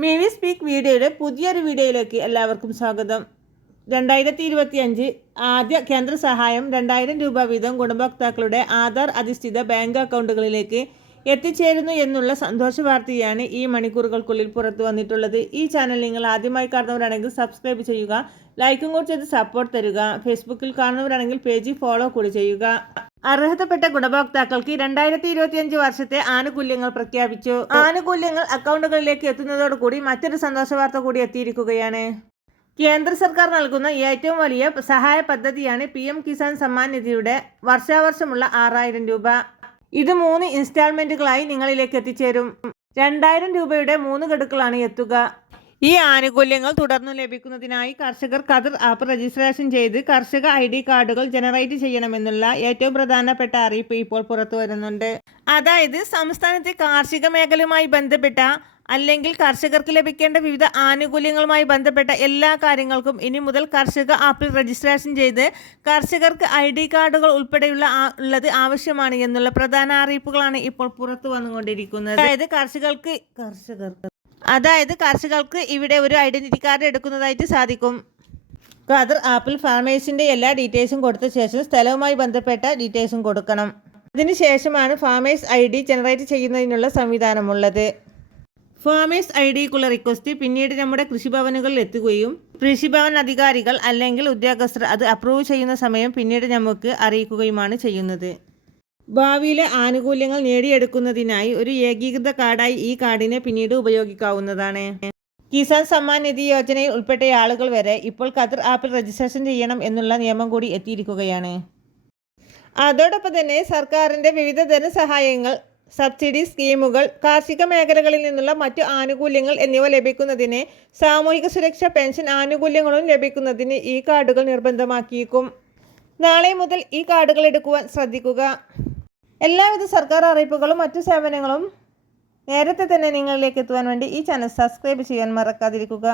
Mini speak വീഡിയോയുടെ പുതിയൊരു വീഡിയോയിലേക്ക് എല്ലാവർക്കും സ്വാഗതം. രണ്ടായിരത്തി ഇരുപത്തി അഞ്ച് ആദ്യ കേന്ദ്ര സഹായം രണ്ടായിരം രൂപ വീതം ഗുണഭോക്താക്കളുടെ ആധാർ അധിഷ്ഠിത ബാങ്ക് അക്കൗണ്ടുകളിലേക്ക് എത്തിച്ചേരുന്നു എന്നുള്ള സന്തോഷ വാർത്തയാണ് ഈ മണിക്കൂറുകൾക്കുള്ളിൽ പുറത്തു വന്നിട്ടുള്ളത്. ഈ ചാനൽ നിങ്ങൾ ആദ്യമായി കാണുന്നവരാണെങ്കിൽ സബ്സ്ക്രൈബ് ചെയ്യുക ലൈക്കും കൂടി ചെയ്ത് സപ്പോർട്ട് തരിക ഫേസ്ബുക്കിൽ കാണുന്നവരാണെങ്കിൽ പേജ് ഫോളോ കൂടി ചെയ്യുക. അർഹതപ്പെട്ട ഗുണഭോക്താക്കൾക്ക് രണ്ടായിരത്തി ഇരുപത്തിയഞ്ച് വർഷത്തെ ആനുകൂല്യങ്ങൾ പ്രഖ്യാപിച്ചു. ആനുകൂല്യങ്ങൾ അക്കൗണ്ടുകളിലേക്ക് എത്തുന്നതോടുകൂടി മറ്റൊരു സന്തോഷ വാർത്ത കൂടി എത്തിയിരിക്കുകയാണ്. കേന്ദ്ര സർക്കാർ നൽകുന്ന ഏറ്റവും വലിയ സഹായ പദ്ധതിയാണ് പി എം കിസാൻ സമ്മാൻ നിധിയുടെ വർഷാവർഷമുള്ള ആറായിരം രൂപ. ഇത് മൂന്ന് ഇൻസ്റ്റാൾമെന്റുകളായി നിങ്ങളിലേക്ക് എത്തിച്ചേരും. രണ്ടായിരം രൂപയുടെ മൂന്ന് ഗഡുക്കളാണ് എത്തുക. ഈ ആനുകൂല്യങ്ങൾ തുടർന്ന് ലഭിക്കുന്നതിനായി കർഷകർ കതിർ ആപ്പ് രജിസ്ട്രേഷൻ ചെയ്ത് കർഷക ഐ ഡി കാർഡുകൾ ജനറേറ്റ് ചെയ്യണമെന്നുള്ള ഏറ്റവും പ്രധാനപ്പെട്ട അറിയിപ്പ് ഇപ്പോൾ പുറത്തു വരുന്നുണ്ട്. അതായത് സംസ്ഥാനത്തെ കാർഷിക മേഖലയുമായി ബന്ധപ്പെട്ട അല്ലെങ്കിൽ കർഷകർക്ക് ലഭിക്കേണ്ട വിവിധ ആനുകൂല്യങ്ങളുമായി ബന്ധപ്പെട്ട എല്ലാ കാര്യങ്ങൾക്കും ഇനി മുതൽ കർഷക ആപ്പിൽ രജിസ്ട്രേഷൻ ചെയ്ത് കർഷകർക്ക് ഐ ഡി കാർഡുകൾ ഉൾപ്പെടെയുള്ള ഉള്ളത് ആവശ്യമാണ് എന്നുള്ള പ്രധാന അറിയിപ്പുകളാണ് ഇപ്പോൾ പുറത്തു വന്നുകൊണ്ടിരിക്കുന്നത്. അതായത് കർഷകർക്ക് കർഷകർക്ക് അതായത് കർഷകർക്ക് ഇവിടെ ഒരു ഐഡന്റിറ്റി കാർഡ് എടുക്കുന്നതായിട്ട് സാധിക്കും. ഖാദർ ആപ്പിൾ ഫാമേഴ്സിന്റെ എല്ലാ ഡീറ്റെയിൽസും കൊടുത്ത ശേഷം സ്ഥലവുമായി ബന്ധപ്പെട്ട ഡീറ്റെയിൽസും കൊടുക്കണം. അതിനുശേഷമാണ് ഫാമേഴ്സ് ഐ ഡി ജനറേറ്റ് ചെയ്യുന്നതിനുള്ള സംവിധാനമുള്ളത്. ഫാമേഴ്സ് ഐ ഡിക്കുള്ള റിക്വസ്റ്റ് പിന്നീട് നമ്മുടെ കൃഷിഭവനുകളിൽ എത്തുകയും കൃഷിഭവൻ അധികാരികൾ അല്ലെങ്കിൽ ഉദ്യോഗസ്ഥർ അത് അപ്രൂവ് ചെയ്യുന്ന സമയം പിന്നീട് നമുക്ക് അറിയിക്കുകയുമാണ് ചെയ്യുന്നത്. ഭാവിയിലെ ആനുകൂല്യങ്ങൾ നേടിയെടുക്കുന്നതിനായി ഒരു ഏകീകൃത കാർഡായി ഈ കാർഡിനെ പിന്നീട് ഉപയോഗിക്കാവുന്നതാണ്. കിസാൻ സമ്മാൻ നിധി യോജനയിൽ ഉൾപ്പെട്ട ആളുകൾ വരെ ഇപ്പോൾ ഖദർ ആപ്പിൽ രജിസ്ട്രേഷൻ ചെയ്യണം എന്നുള്ള നിയമം കൂടി എത്തിയിരിക്കുകയാണ്. അതോടൊപ്പം തന്നെ സർക്കാരിന്റെ വിവിധ ധനസഹായങ്ങൾ സബ്സിഡി സ്കീമുകൾ കാർഷിക മേഖലകളിൽ നിന്നുള്ള മറ്റു ആനുകൂല്യങ്ങൾ എന്നിവ ലഭിക്കുന്നതിന് സാമൂഹിക സുരക്ഷാ പെൻഷൻ ആനുകൂല്യങ്ങളും ലഭിക്കുന്നതിന് ഈ കാർഡുകൾ നിർബന്ധമാക്കിയേക്കും. നാളെ മുതൽ ഈ കാർഡുകൾ എടുക്കുവാൻ ശ്രദ്ധിക്കുക. എല്ലാവിധ സർക്കാർ അറിയിപ്പുകളും മറ്റു സേവനങ്ങളും നേരത്തെ തന്നെ നിങ്ങളിലേക്ക് എത്തുവാൻ വേണ്ടി ഈ ചാനൽ സബ്സ്ക്രൈബ് ചെയ്യാൻ മറക്കാതിരിക്കുക.